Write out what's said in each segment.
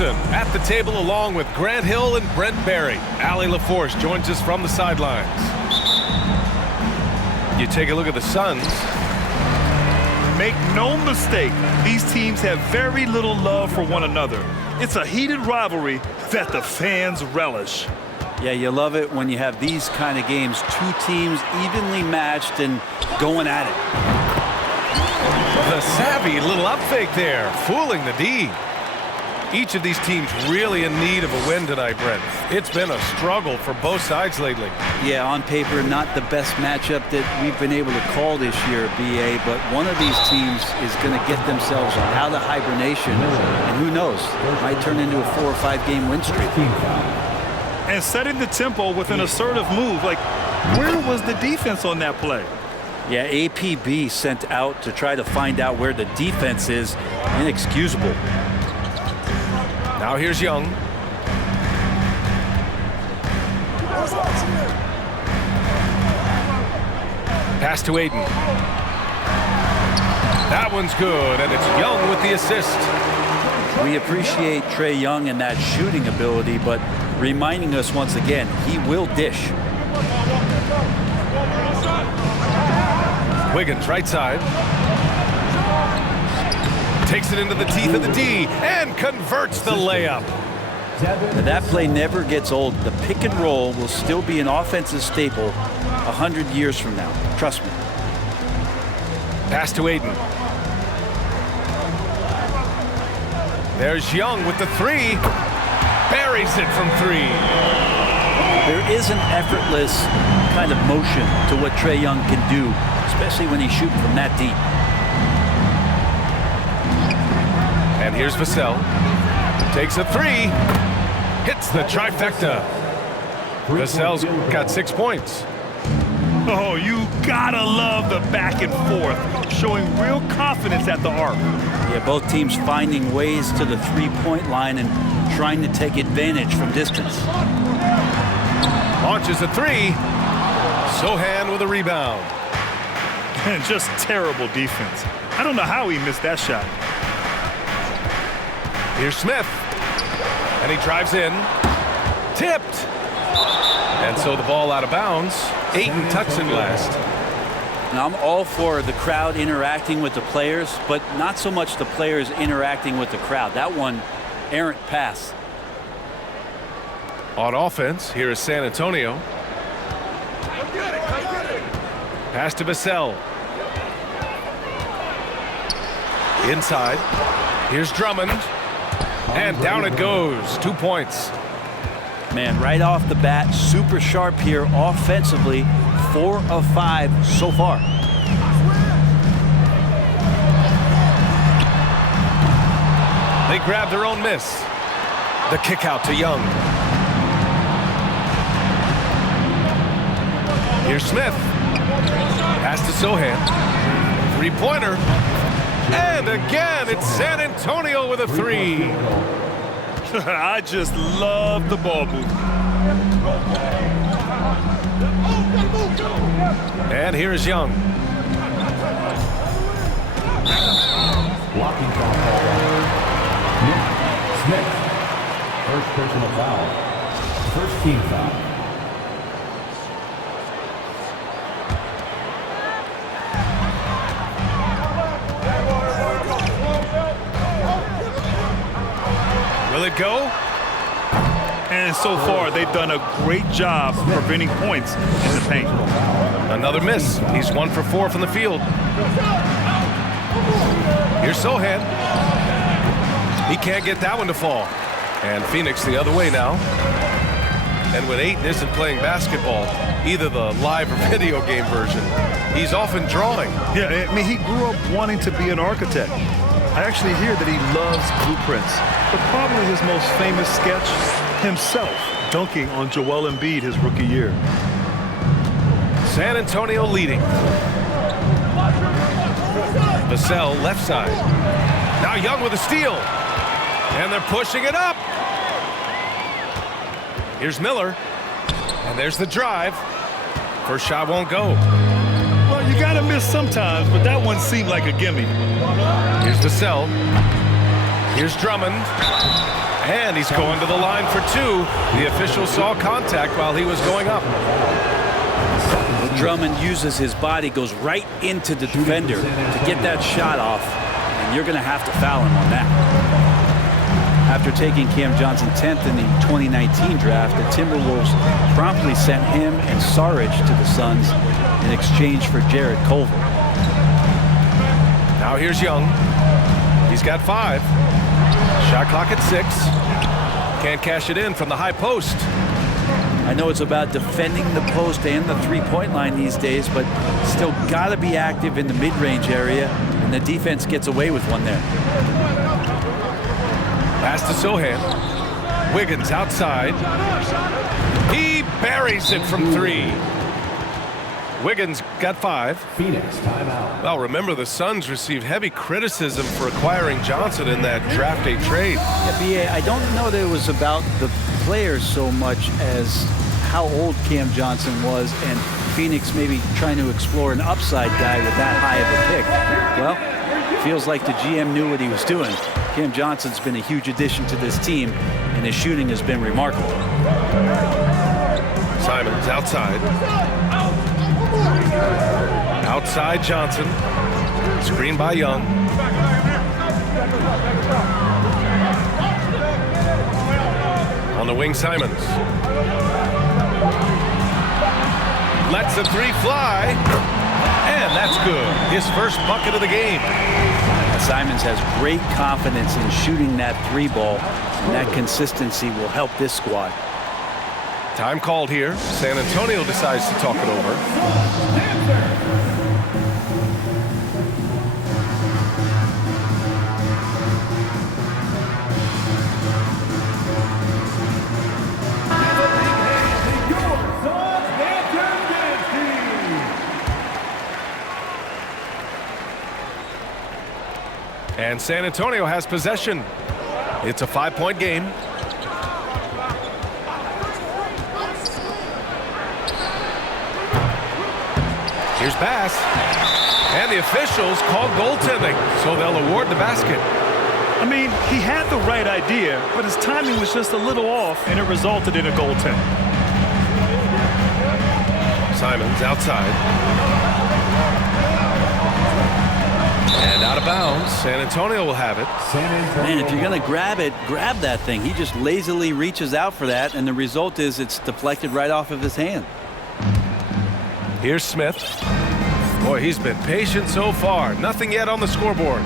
At the table along with Grant Hill and Brent Barry. Allie LaForce joins us from the sidelines. You take a look at the Suns. Make no mistake, these teams have very little love for one another. It's a heated rivalry that the fans relish. Yeah, you love it when you have these kind of games. Two teams evenly matched and going at it. The savvy little up fake there, fooling the D. Each of these teams really in need of a win tonight, Brent. It's been a struggle for both sides lately. Yeah, on paper, not the best matchup that we've been able to call this year, BA, but one of these teams is going to get themselves out of hibernation, and who knows, might turn into a 4 or 5 game win streak. And setting the tempo with an assertive move. Like, where was the defense on that play? Yeah, APB sent out to try to find out where the defense is. Inexcusable. Now here's Young. Pass to Aiden. That one's good, and it's Young with the assist. We appreciate Trae Young and that shooting ability, but reminding us once again, he will dish. Wiggins, right side. Takes it into the teeth of the D and converts the layup. Now that play never gets old. The pick and roll will still be an offensive staple 100 years from now. Trust me. Pass to Aiden. There's Young with the three. Buries it from 3. There is an effortless kind of motion to what Trae Young can do, especially when he's shooting from that deep. And here's Vassell. Takes a 3. Hits the trifecta. Vassell's got 6 points. Oh, you gotta love the back and forth, showing real confidence at the arc. Yeah, both teams finding ways to the three-point line and trying to take advantage from distance. Launches a 3. Sohan with a rebound. And just terrible defense. I don't know how he missed that shot. Here's Smith. And he drives in. Tipped. And so the ball out of bounds. Ayton tucks in last. Now, I'm all for the crowd interacting with the players, but not so much the players interacting with the crowd. That one, errant pass. On offense, here is San Antonio. Pass to Vassell. Inside. Here's Drummond. And down it goes. 2 points. Man, right off the bat, super sharp here offensively. 4 of 5 so far. They grab their own miss. The kick out to Young. Here's Smith. Pass to Sohan. 3-pointer. And again, it's San Antonio with a 3. I just love the ball movement. And here's Young. Blocking foul. Smith. First personal foul. First team foul. Will it go? And so far, they've done a great job preventing points in the paint. Another miss. He's 1 for 4 from the field. Here's Sohan. He can't get that one to fall. And Phoenix the other way now. And when Ayton isn't playing basketball, either the live or video game version, he's often drawing. Yeah, I mean, he grew up wanting to be an architect. I actually hear that he loves blueprints. But probably his most famous sketch, himself dunking on Joel Embiid his rookie year. San Antonio leading. Vassell left side. Now Young with a steal. And they're pushing it up. Here's Miller. And there's the drive. First shot won't go. Well, you got to miss sometimes, but that one seemed like a gimme. Here's Vassell. Here's Drummond. And he's going to the line for 2. The official saw contact while he was going up. Drummond uses his body, goes right into the defender to get that shot off, and you're going to have to foul him on that. After taking Cam Johnson 10th in the 2019 draft, the Timberwolves promptly sent him and Saric to the Suns in exchange for Jarrett Culver. Now here's Young. He's got 5. Shot clock at 6. Can't cash it in from the high post. I know it's about defending the post and the three-point line these days, but still got to be active in the mid-range area, and the defense gets away with one there. Pass to Sohan. Wiggins outside. He buries it from 3. Wiggins got 5. Phoenix timeout. Well, remember, the Suns received heavy criticism for acquiring Johnson in that draft day trade. Yeah, BA, I don't know that it was about the players so much as how old Cam Johnson was, and Phoenix maybe trying to explore an upside guy with that high of a pick. Well, feels like the GM knew what he was doing. Cam Johnson's been a huge addition to this team, and his shooting has been remarkable. Simons outside. Outside Johnson. Screen by Young. On the wing, Simons. Lets the 3 fly. And that's good. His first bucket of the game. Simons has great confidence in shooting that 3 ball, and that consistency will help this squad. Time called here. San Antonio decides to talk it over. And San Antonio has possession. It's a 5-point game. Here's Bass. And the officials called goaltending, so they'll award the basket. I mean, he had the right idea, but his timing was just a little off, and it resulted in a goaltend. Simons outside. And out of bounds. San Antonio will have it. Man, if you're going to grab it, grab that thing. He just lazily reaches out for that, and the result is it's deflected right off of his hand. Here's Smith. Boy, he's been patient so far. Nothing yet on the scoreboard.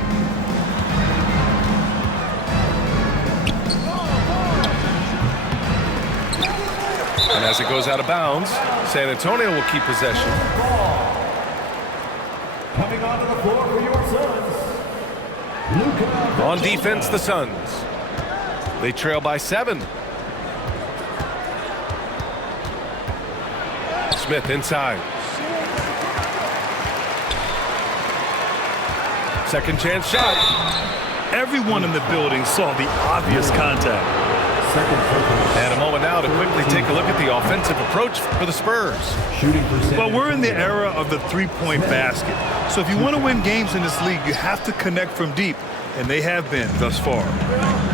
And as it goes out of bounds, San Antonio will keep possession. Coming onto the floor for your Suns. On defense, the Suns. They trail by 7. Smith inside. Second chance shot. Everyone in the building saw the obvious contact. And a moment now to quickly take a look at the offensive approach for the Spurs. Well, we're in the era of the three-point basket. So if you want to win games in this league, you have to connect from deep, and they have been thus far.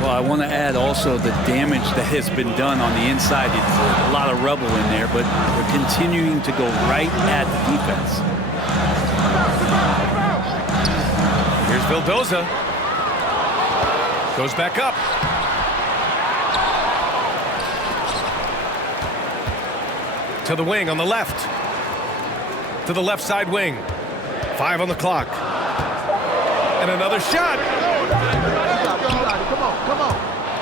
Well, I want to add also the damage that has been done on the inside. It's a lot of rubble in there, but they're continuing to go right at the defense. Here's Vildoza. Goes back up. To the wing on the left. To the left side wing. 5 on the clock. And another shot.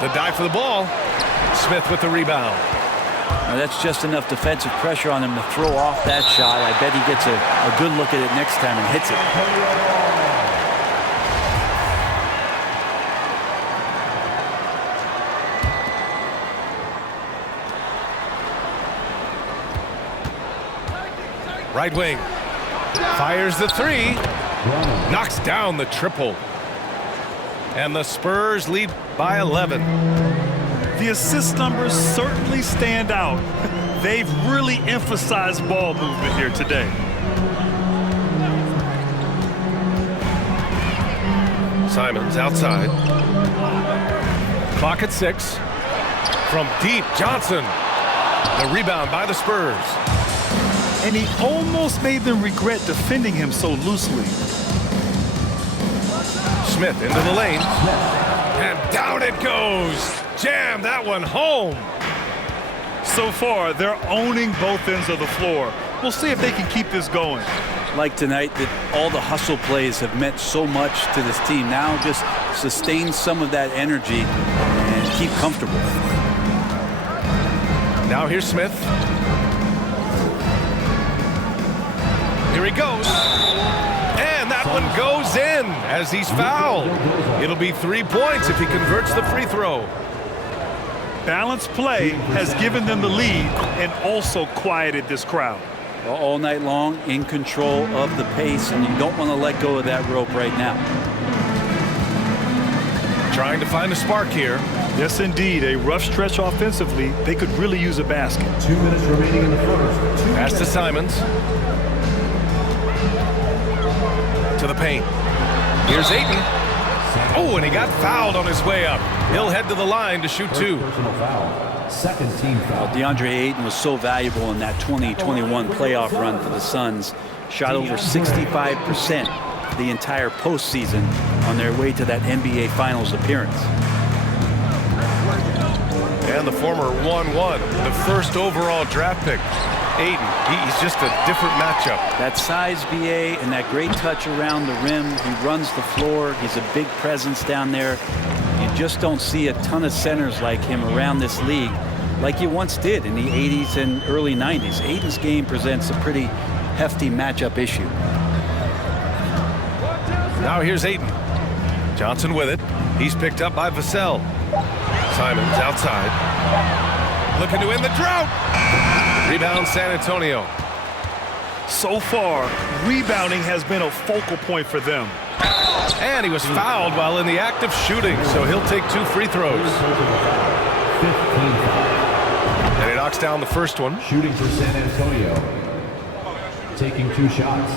The dive for the ball. Smith with the rebound. Now that's just enough defensive pressure on him to throw off that shot. I bet he gets a good look at it next time and hits it. Right wing. Fires the 3. Knocks down the triple. And the Spurs lead by 11. The assist numbers certainly stand out. They've really emphasized ball movement here today. Simons outside. Clock at 6. From deep, Johnson. The rebound by the Spurs. And he almost made them regret defending him so loosely. Smith into the lane. And down it goes. Jam that one home. So far, they're owning both ends of the floor. We'll see if they can keep this going. Like tonight, that all the hustle plays have meant so much to this team. Now just sustain some of that energy and keep comfortable. Now here's Smith. Here he goes. And that one goes in as he's fouled. It'll be 3 points if he converts the free throw. Balanced play has given them the lead and also quieted this crowd. All night long, in control of the pace, and you don't want to let go of that rope right now. Trying to find a spark here. Yes, indeed. A rough stretch offensively. They could really use a basket. 2 minutes remaining in the first. Pass to Simons. To the paint. Here's Ayton. Oh, and he got fouled on his way up. He'll head to the line to shoot 2. Personal foul. Second team foul. DeAndre Ayton was so valuable in that 2021 playoff run for the Suns. Shot over 65% the entire postseason on their way to that NBA Finals appearance. And the former 1-1, the first overall draft pick. Ayton, he's just a different matchup. That size, BA, and that great touch around the rim. He runs the floor. He's a big presence down there. You just don't see a ton of centers like him around this league like you once did in the 80s and early 90s. Ayton's game presents a pretty hefty matchup issue. Now here's Ayton. Johnson with it. He's picked up by Vassell. Simons outside. Looking to end the drought. Rebound San Antonio. So far, rebounding has been a focal point for them. And he was fouled while in the act of shooting, so he'll take 2 free throws. 15 foul. And he knocks down the first one. Shooting for San Antonio. Taking 2 shots.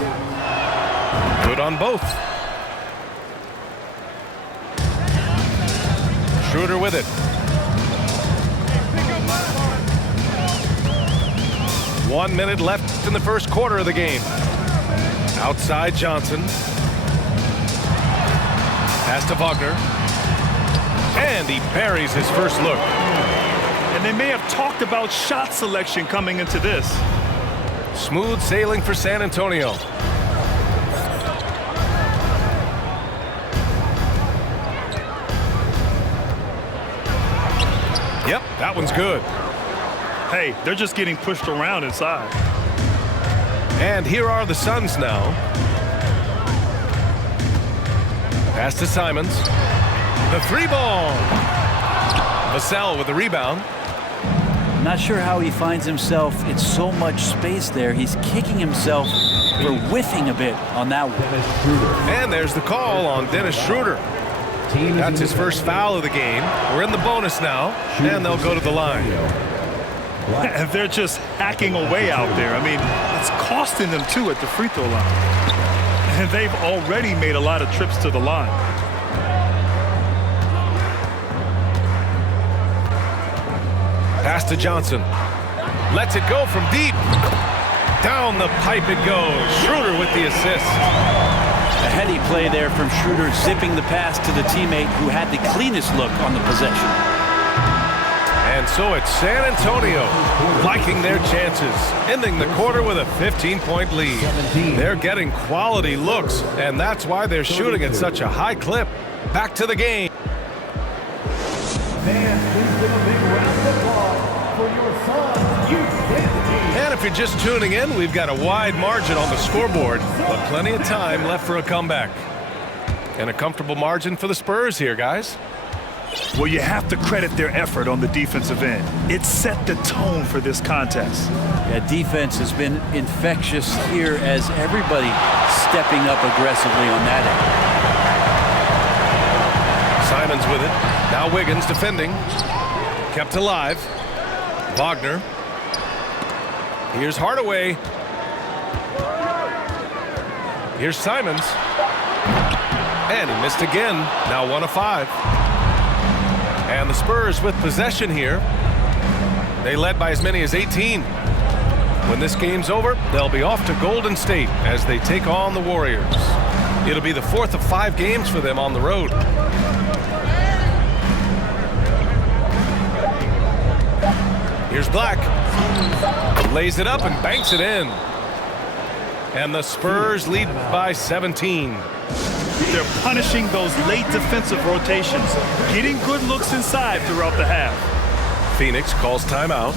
Good on both. Schroeder with it. 1 minute left in the first quarter of the game. Outside Johnson. Pass to Wagner. And he buries his first look. And they may have talked about shot selection coming into this. Smooth sailing for San Antonio. Yep, that one's good. Hey, they're just getting pushed around inside. And here are the Suns now. Pass to Simons. The 3-ball. Vassell with the rebound. Not sure how he finds himself. It's so much space there. He's kicking himself for whiffing a bit on that one. And there's the call on Dennis Schroeder. That's his first foul of the game. We're in the bonus now, and they'll go to the line. And they're just hacking away out there. I mean, it's costing them too at the free throw line. And they've already made a lot of trips to the line. Pass to Johnson. Lets it go from deep. Down the pipe it goes. Schroeder with the assist. A heady play there from Schroeder, zipping the pass to the teammate who had the cleanest look on the possession. And so it's San Antonio liking their chances, ending the quarter with a 15-point lead. They're getting quality looks, and that's why they're shooting at such a high clip. Back to the game. And if you're just tuning in, we've got a wide margin on the scoreboard, but plenty of time left for a comeback. And a comfortable margin for the Spurs here, guys. Well, you have to credit their effort on the defensive end. It set the tone for this contest. Yeah, defense has been infectious here as everybody stepping up aggressively on that end. Simons with it. Now Wiggins defending. Kept alive. Wagner. Here's And he missed again. Now 1 of 5. And the Spurs with possession here. They led by as many as 18. When this game's over, they'll be off to Golden State as they take on the Warriors. It'll be the 4th of 5 games for them on the road. Here's Black. Lays it up and banks it in. And the Spurs lead by 17. They're punishing those late defensive rotations, getting good looks inside throughout the half. Phoenix calls timeout.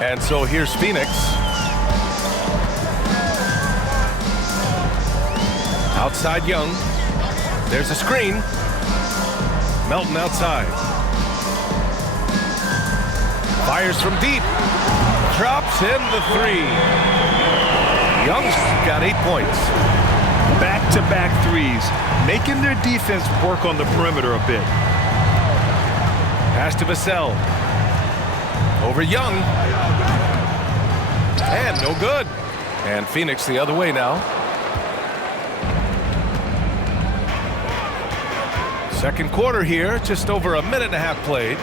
And so here's Phoenix. Outside Young. There's a screen. Melton outside. Fires from deep. Drops in the 3. Young's got 8 points. Back-to-back threes, making their defense work on the perimeter a bit. Pass to Vassell. Over Young. And no good. And Phoenix the other way now. Second quarter here, just over a minute and a half played.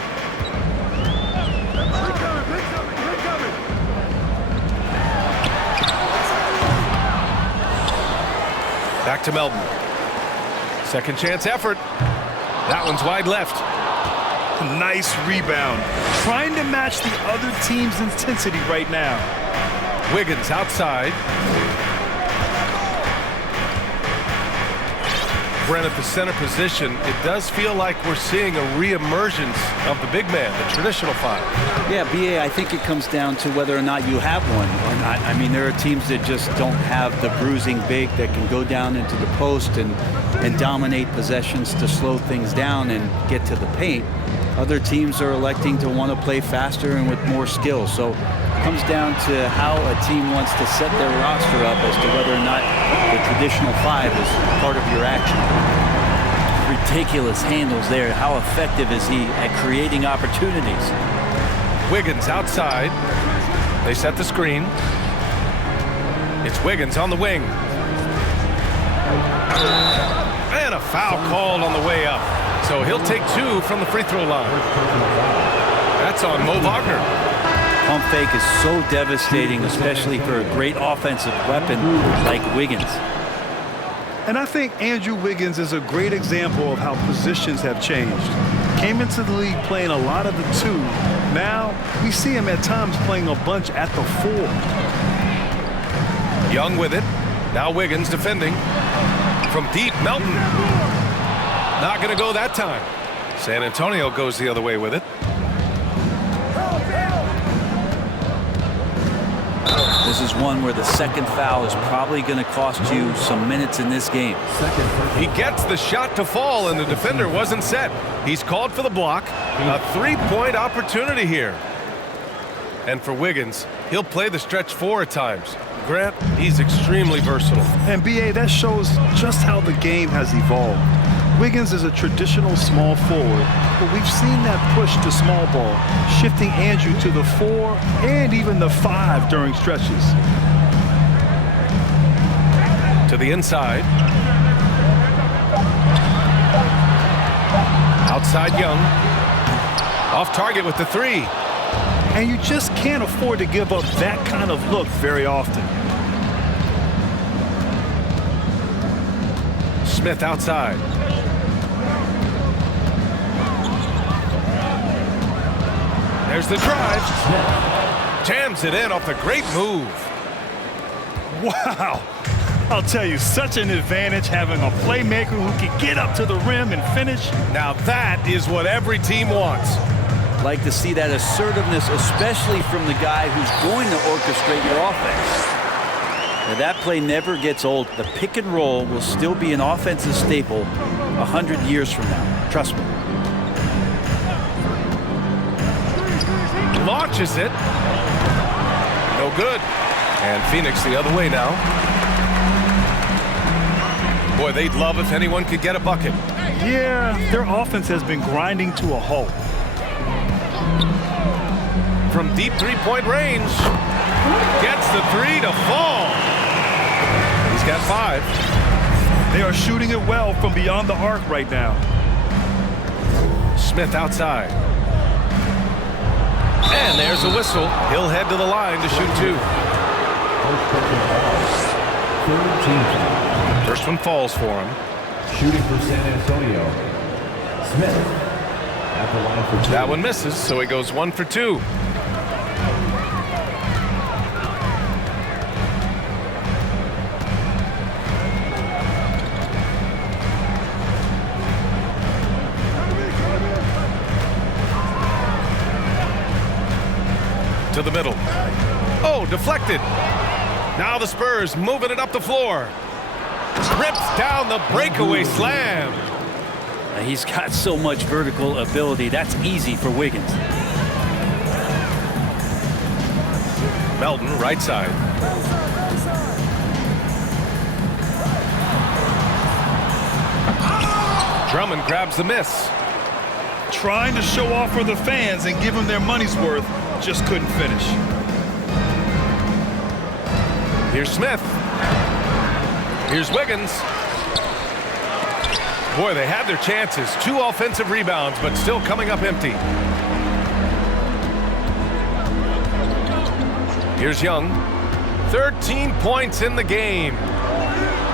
Back to Melton. Second chance effort. That one's wide left. Nice rebound. Trying to match the other team's intensity right now. Wiggins outside. Brent at the center position. It does feel like we're seeing a re-emergence of the big man, the traditional 5. Yeah, BA, I think it comes down to whether or not you have one or not. I mean, there are teams that just don't have the bruising big that can go down into the post and dominate possessions to slow things down and get to the paint. Other teams are electing to want to play faster and with more skill. So it comes down to how a team wants to set their roster up as to whether or not the traditional 5 is part of your action. Ridiculous handles there. How effective is he at creating opportunities? Wiggins outside. They set the screen. It's Wiggins on the wing. And a foul called on the way up. So he'll take 2 from the free throw line. That's on Mo Wagner. Pump fake is so devastating, especially for a great offensive weapon like Wiggins. And I think Andrew Wiggins is a great example of how positions have changed. Came into the league playing a lot of the 2. Now we see him at times playing a bunch at the 4. Young with it. Now Wiggins defending. From deep, Melton. Not going to go that time. San Antonio goes the other way with it. This is one where the second foul is probably going to cost you some minutes in this game. He gets the shot to fall, and the defender wasn't set. He's called for the block. A 3-point opportunity here. And for Wiggins, he'll play the stretch 4 at times. Grant, he's extremely versatile. And BA, that shows just how the game has evolved. Wiggins is a traditional small forward, but we've seen that push to small ball, shifting Andrew to the 4 and even the 5 during stretches. To the inside. Outside Young. Off target with the 3. And you just can't afford to give up that kind of look very often. Smith outside. There's the drive. Jams it in off the great move. Wow. I'll tell you, such an advantage having a playmaker who can get up to the rim and finish. Now that is what every team wants. Like to see that assertiveness, especially from the guy who's going to orchestrate your offense. Now, that play never gets old. The pick and roll will still be an offensive staple 100 years from now. Trust me. Launches it. No good. And Phoenix the other way now. Boy, they'd love if anyone could get a bucket. Yeah, their offense has been grinding to a halt. From deep 3-point range. Gets the three to fall. He's got 5. They are shooting it well from beyond the arc right now. Smith outside. And there's a whistle. He'll head to the line to shoot 2. First one falls for him. Shooting for San Antonio, Smith at the line for 2. That one misses, so he goes 1 for 2. To the middle. Oh, deflected. Now the Spurs moving it up the floor. Rips down the breakaway slam. He's got so much vertical ability. That's easy for Wiggins. Melton, right side. Drummond grabs the miss. Trying to show off for the fans and give them their money's worth. Just couldn't finish. Here's Smith. Here's Wiggins. Boy, they had their chances. 2 offensive rebounds, but still coming up empty. Here's Young. 13 points in the game.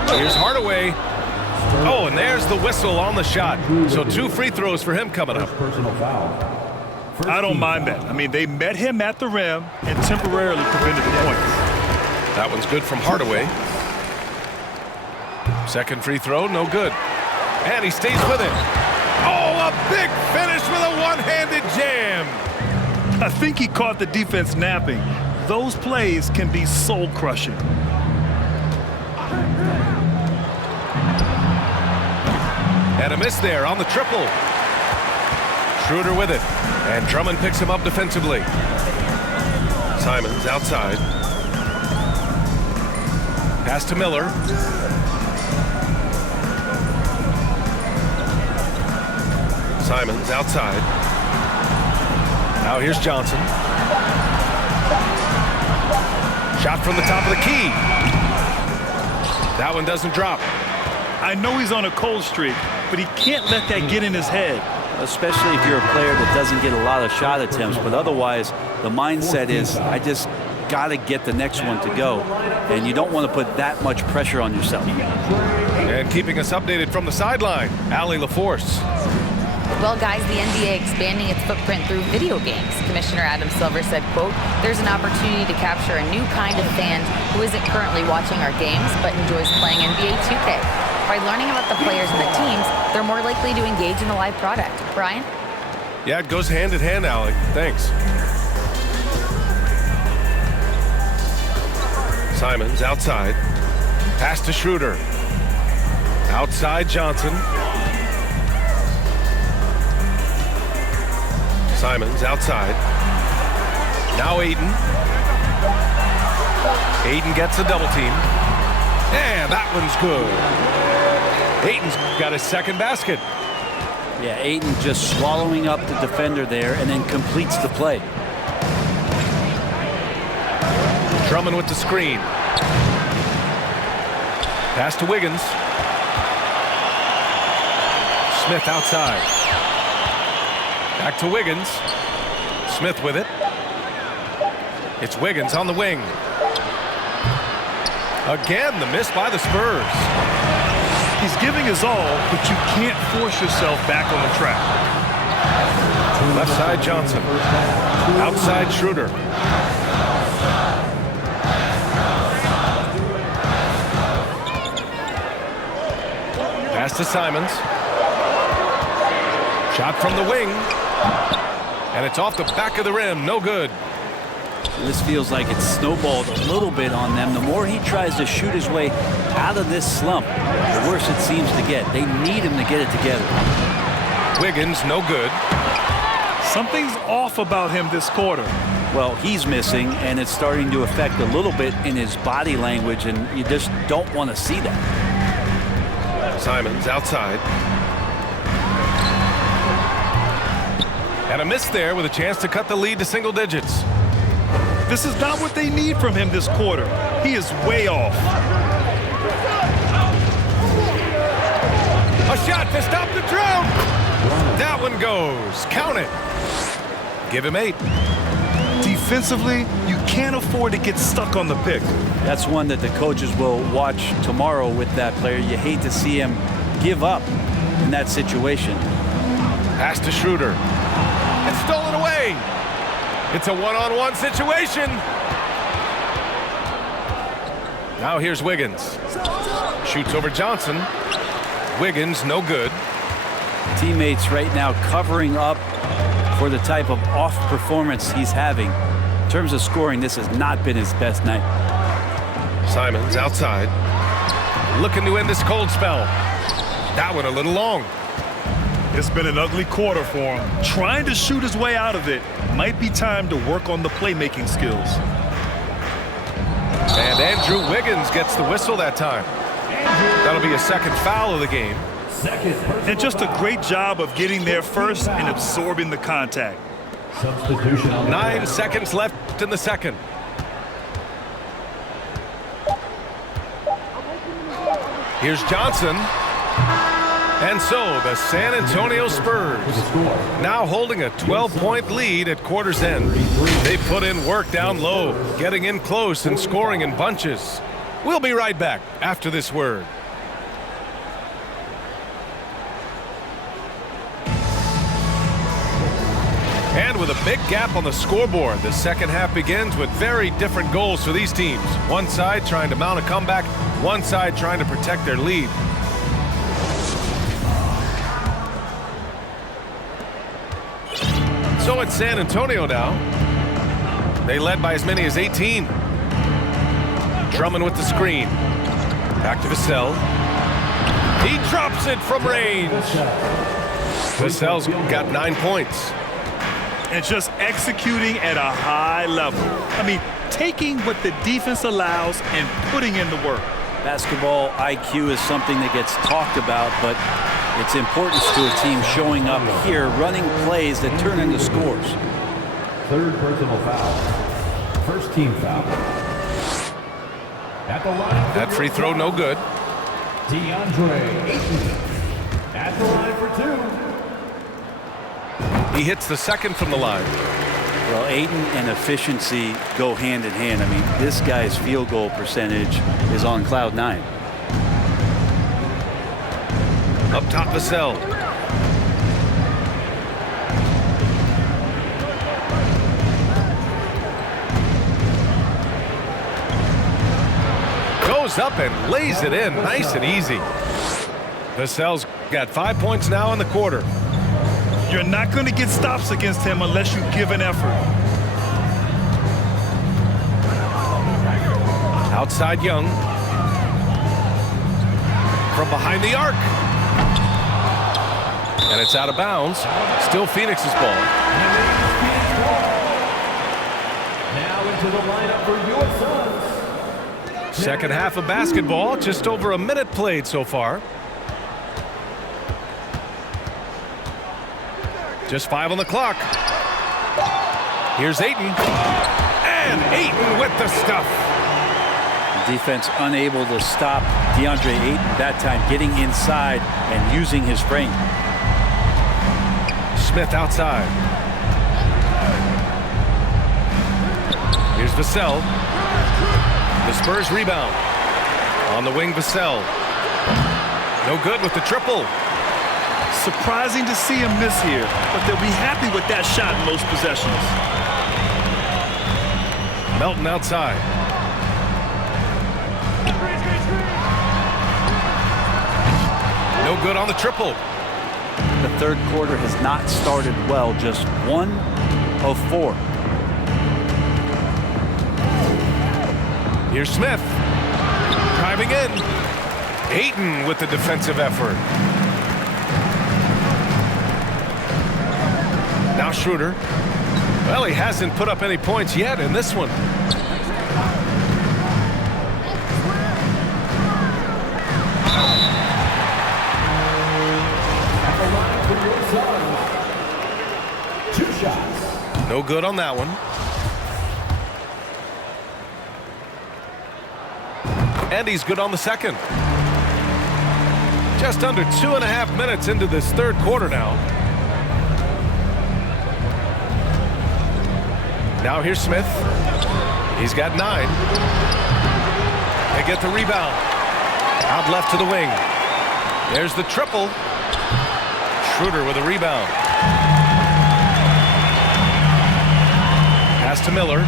Here's Hardaway. Oh, and there's the whistle on the shot. So 2 free throws for him coming up. Personal foul. I don't mind that. I mean, they met him at the rim and temporarily prevented the points. That one's good from Hardaway. Second free throw, no good. And he stays with it. Oh, a big finish with a one-handed jam. I think he caught the defense napping. Those plays can be soul-crushing. And a miss there on the triple. Schroeder with it. And Drummond picks him up defensively. Simons outside. Pass to Miller. Simons outside. Now here's Johnson. Shot from the top of the key. That one doesn't drop. I know he's on a cold streak, but he can't let that get in his head. Especially if you're a player that doesn't get a lot of shot attempts, but otherwise the mindset is I just got to get the next one to go, and you don't want to put that much pressure on yourself. And keeping us updated from the sideline, Allie LaForce. Well, guys, the NBA expanding its footprint through video games. Commissioner Adam Silver said, quote, "There's an opportunity to capture a new kind of fan who isn't currently watching our games but enjoys playing NBA 2K. By learning about the players and the teams, they're more likely to engage in the live product." Brian? Yeah, it goes hand in hand, Allie. Thanks. Simons outside. Pass to Schroeder. Outside Johnson. Simons outside. Now Aiden. Aiden gets a double team. And that one's good. Aiden's got his second basket. Yeah, Aiden just swallowing up the defender there and then completes the play. Drummond with the screen. Pass to Wiggins. Smith outside. Back to Wiggins. Smith with it. It's Wiggins on the wing. Again, the miss by the Spurs. He's giving his all, but you can't force yourself back on the track. Left side Johnson. Outside Schroeder. Pass to Simons. Shot from the wing. And it's off the back of the rim. No good. This feels like it's snowballed a little bit on them. The more he tries to shoot his way out of this slump, the worse it seems to get. They need him to get it together. Wiggins, no good. Something's off about him this quarter. Well, he's missing, and it's starting to affect a little bit in his body language, and you just don't want to see that. Simons outside. And a miss there with a chance to cut the lead to single digits. This is not what they need from him this quarter. He is way off. A shot to stop the drought. That one goes. Count it. Give him 8. Defensively, you can't afford to get stuck on the pick. That's one that the coaches will watch tomorrow with that player. You hate to see him give up in that situation. Pass to Schroeder. It's stolen away. It's a one-on-one situation. Now here's Wiggins. Shoots over Johnson. Wiggins, no good. Teammates right now covering up for the type of off performance he's having. In terms of scoring, this has not been his best night. Simons outside. Looking to end this cold spell. That one a little long. It's been an ugly quarter for him. Trying to shoot his way out of it. Might be time to work on the playmaking skills. And Andrew Wiggins gets the whistle that time. That'll be a second foul of the game. And just a great job of getting there first and absorbing the contact. Substitution on the 9 seconds left in the second. Here's Johnson. And so the San Antonio Spurs now holding a 12-point lead at quarter's end. They put in work down low, getting in close and scoring in bunches. We'll be right back after this word. And with a big gap on the scoreboard, the second half begins with very different goals for these teams. One side trying to mount a comeback, one side trying to protect their lead. So it's San Antonio now. They led by as many as 18. Drummond with the screen. Back to Vassell. He drops it from range. Vassell's got 9 points. And just executing at a high level. I mean, taking what the defense allows and putting in the work. Basketball IQ is something that gets talked about, but its importance to a team showing up here, running plays that turn into scores. third personal foul. First team foul. At the line. That free throw no good. DeAndre Ayton at the line for 2. He hits the second from the line. Well, Ayton and efficiency go hand in hand. I mean, this guy's field goal percentage is on cloud 9. Up top, Vassell. Goes up and lays it in, nice and easy. Vassell's got 5 points now in the quarter. You're not going to get stops against him unless you give an effort. Outside Young. From behind the arc. And it's out of bounds. Still Phoenix's ball. Now into the lineup for your Suns. Second half of basketball, just over a minute played so far. Just 5 on the clock. Here's Ayton. And Ayton with the stuff. Defense unable to stop DeAndre Ayton that time, getting inside and using his frame. Smith outside. Here's Vassell. The Spurs rebound. On the wing, Vassell. No good with the triple. Surprising to see him miss here, but they'll be happy with that shot in most possessions. Melton outside. No good on the triple. The third quarter has not started well, just 1 of 4. Here's Smith. Driving in. Ayton with the defensive effort. Now Schroeder. Well, he hasn't put up any points yet in this one. At the line for your Suns. 2 shots. No good on that one. And he's good on the second. Just under 2.5 minutes into this third quarter now. Now here's Smith. He's got 9. They get the rebound. Out left to the wing. There's the triple. Schroeder with a rebound. Pass to Miller.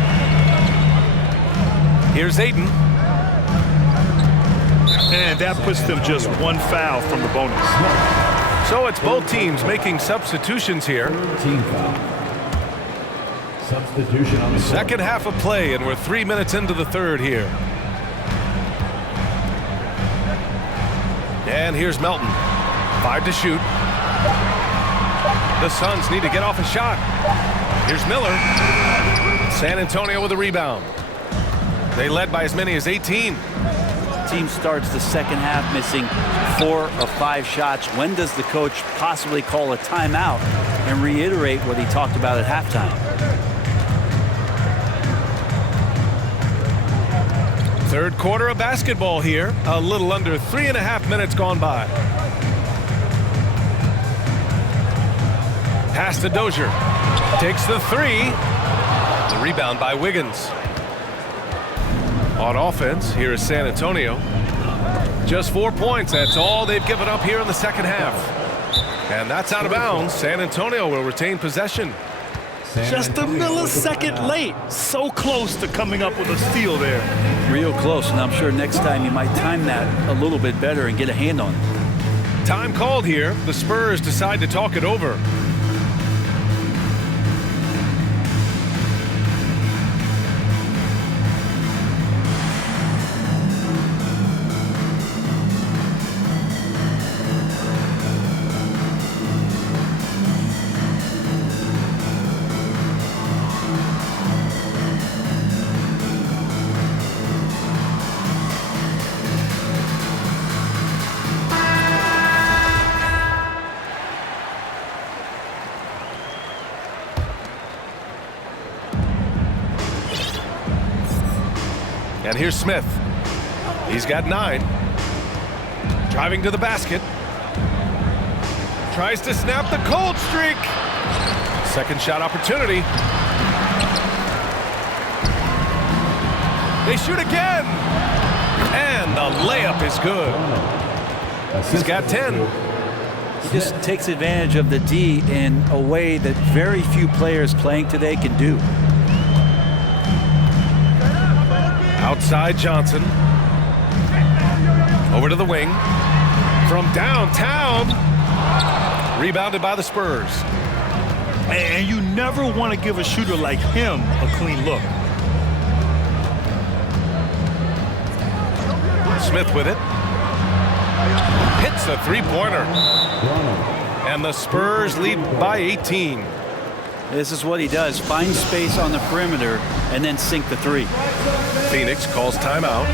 Here's Aiden. And that puts them just 1 foul from the bonus. So it's both teams making substitutions here. Team foul. Substitution on the Second half of play, and we're 3 minutes into the third here. And here's Melton. 5 to shoot. The Suns need to get off a shot. Here's Miller. San Antonio with a rebound. They led by as many as 18. Team starts the second half missing 4 of 5 shots. When does the coach possibly call a timeout and reiterate what he talked about at halftime? Third quarter of basketball here. A little under 3.5 minutes gone by. Pass to Dozier. Takes the 3. The rebound by Wiggins. On offense, here is San Antonio. Just 4 points. That's all they've given up here in the second half. And that's out of bounds. San Antonio will retain possession. Just a millisecond late. So close to coming up with a steal there. Real close, and I'm sure next time you might time that a little bit better and get a hand on it. Time called here. The Spurs decide to talk it over. And here's Smith. He's got 9. Driving to the basket. Tries to snap the cold streak. Second shot opportunity. They shoot again. And the layup is good. He's got 10. He just takes advantage of the D in a way that very few players playing today can do. Outside Johnson. Over to the wing. From downtown. Rebounded by the Spurs. And you never want to give a shooter like him a clean look. Smith with it. Hits a three-pointer. And the Spurs lead by 18. This is what he does. Find space on the perimeter and then sink the 3. Phoenix calls timeout.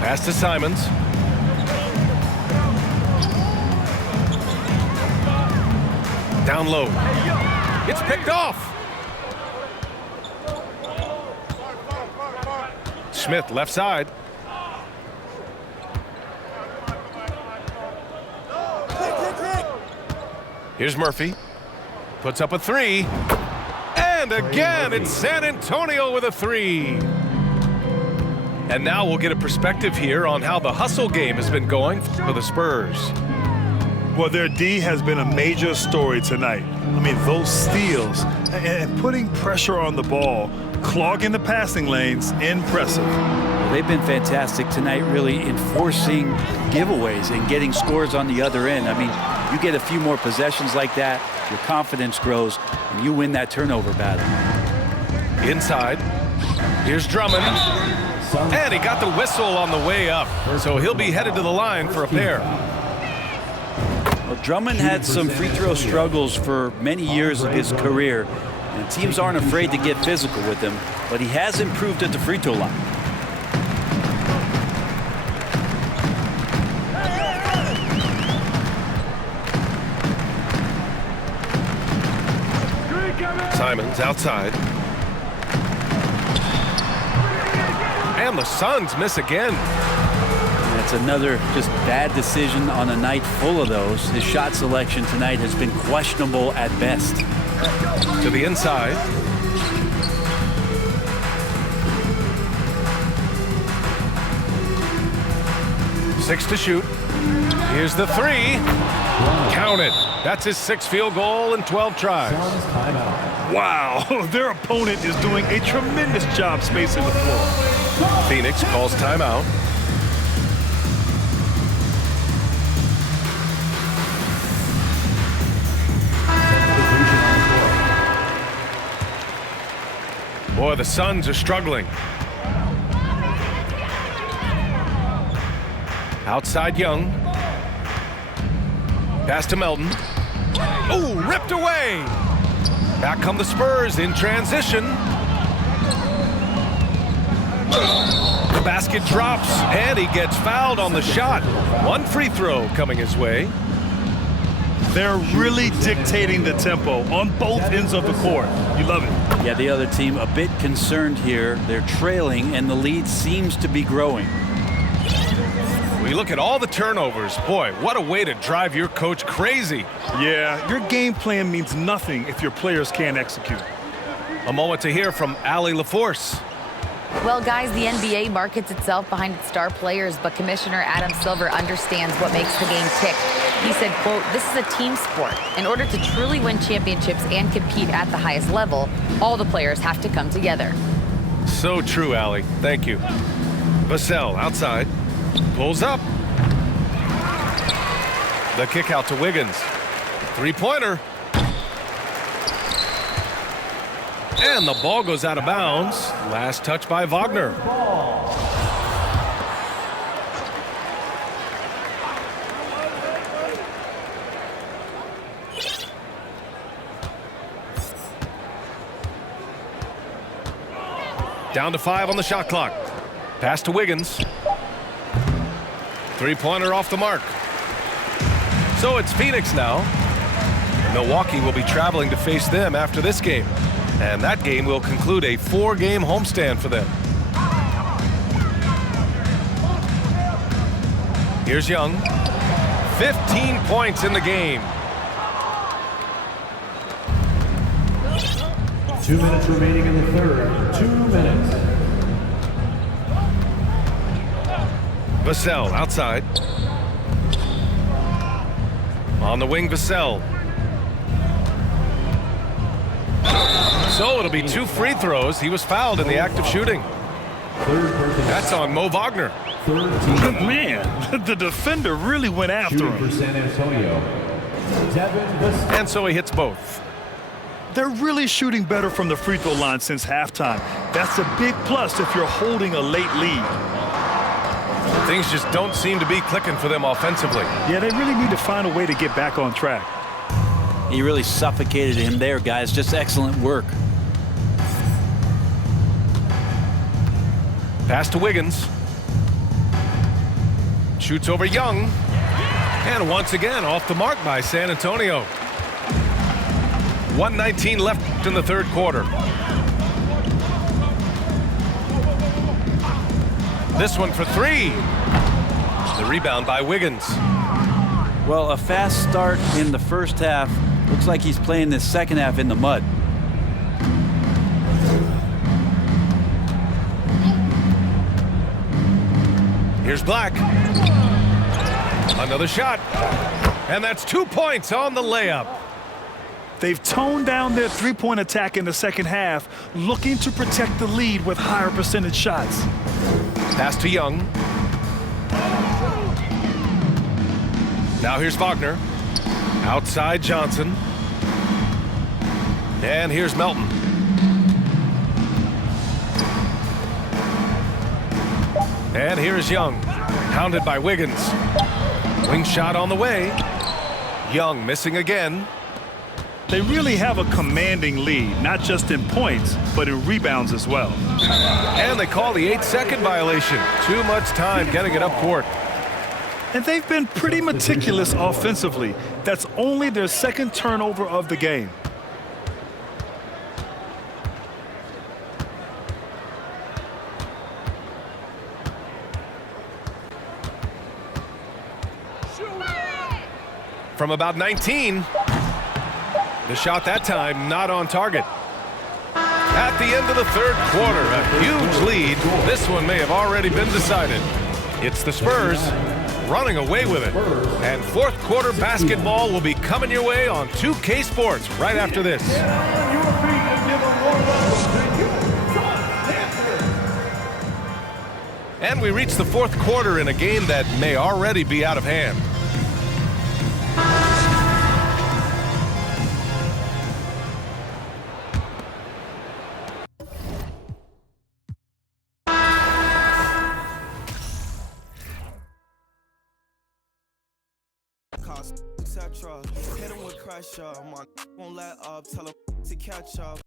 Pass to Simons. Down low. It's picked off. Smith left side. Here's Murphy. Puts up a 3. And again, it's San Antonio with a 3. And now we'll get a perspective here on how the hustle game has been going for the Spurs. Well, their D has been a major story tonight. I mean, those steals and putting pressure on the ball, clogging the passing lanes, impressive. Well, they've been fantastic tonight, really enforcing giveaways and getting scores on the other end. I mean, you get a few more possessions like that, your confidence grows, and you win that turnover battle. Inside. Here's Drummond. And he got the whistle on the way up. So he'll be headed to the line for a pair. Well, Drummond had some free throw struggles for many years of his career, and teams aren't afraid to get physical with him, but he has improved at the free throw line. Simons outside. And the Suns miss again. That's another just bad decision on a night full of those. His shot selection tonight has been questionable at best. To the inside. Six to shoot. Here's the three. Counted. That's his 6th field goal in 12 tries. Wow, their opponent is doing a tremendous job spacing the floor. Phoenix calls timeout. Boy, the Suns are struggling. Outside Young. Pass to Melton. Oh, ripped away. Back come the Spurs in transition. The basket drops, and he gets fouled on the shot. One free throw coming his way. They're really dictating the tempo on both ends of the court. You love it. Yeah, the other team a bit concerned here. They're trailing, and the lead seems to be growing. We look at all the turnovers. Boy, what a way to drive your coach crazy. Yeah, your game plan means nothing if your players can't execute. A moment to hear from Allie LaForce. Well, guys, the NBA markets itself behind its star players, but Commissioner Adam Silver understands what makes the game tick. He said, quote, "This is a team sport. In order to truly win championships and compete at the highest level, all the players have to come together." So true, Allie. Thank you. Vassell outside. Pulls up. The kick out to Wiggins. Three-pointer. And the ball goes out of bounds. Last touch by Wagner. Down to 5 on the shot clock. Pass to Wiggins. Three-pointer off the mark. So it's Phoenix now. Milwaukee will be traveling to face them after this game. And that game will conclude a 4-game homestand for them. Here's Young. 15 points in the game. 2 minutes remaining in the third. 2 minutes. Vassell outside. On the wing, Vassell. So it'll be 2 free throws. He was fouled in the act of shooting. That's on Mo Wagner. Man, the defender really went after Shooting him. for San Antonio. And so he hits both. They're really shooting better from the free throw line since halftime. That's a big plus if you're holding a late lead. Things just don't seem to be clicking for them offensively. Yeah, they really need to find a way to get back on track. He really suffocated him there, guys. Just excellent work. Pass to Wiggins. Shoots over Young. And once again off the mark by San Antonio. 1:19 left in the third quarter. This one for 3. The rebound by Wiggins. Well, a fast start in the first half. Looks like he's playing this second half in the mud. Here's Black. Another shot. And that's 2 points on the layup. They've toned down their three-point attack in the second half, looking to protect the lead with higher percentage shots. Pass to Young. Now here's Wagner. Outside Johnson. And here's Melton. And here's Young, pounded by Wiggins. Wing shot on the way. Young missing again. They really have a commanding lead, not just in points, but in rebounds as well. And they call the 8-second violation. Too much time getting it up court. And they've been pretty meticulous offensively. That's only their second turnover of the game. From about 19. The shot that time not on target. At the end of the third quarter, a huge lead. This one may have already been decided. It's the Spurs running away with it. And fourth quarter basketball will be coming your way on 2K Sports right after this. And we reach the fourth quarter in a game that may already be out of hand. Etc. Hit him with pressure. My won't let up. Tell him to catch up.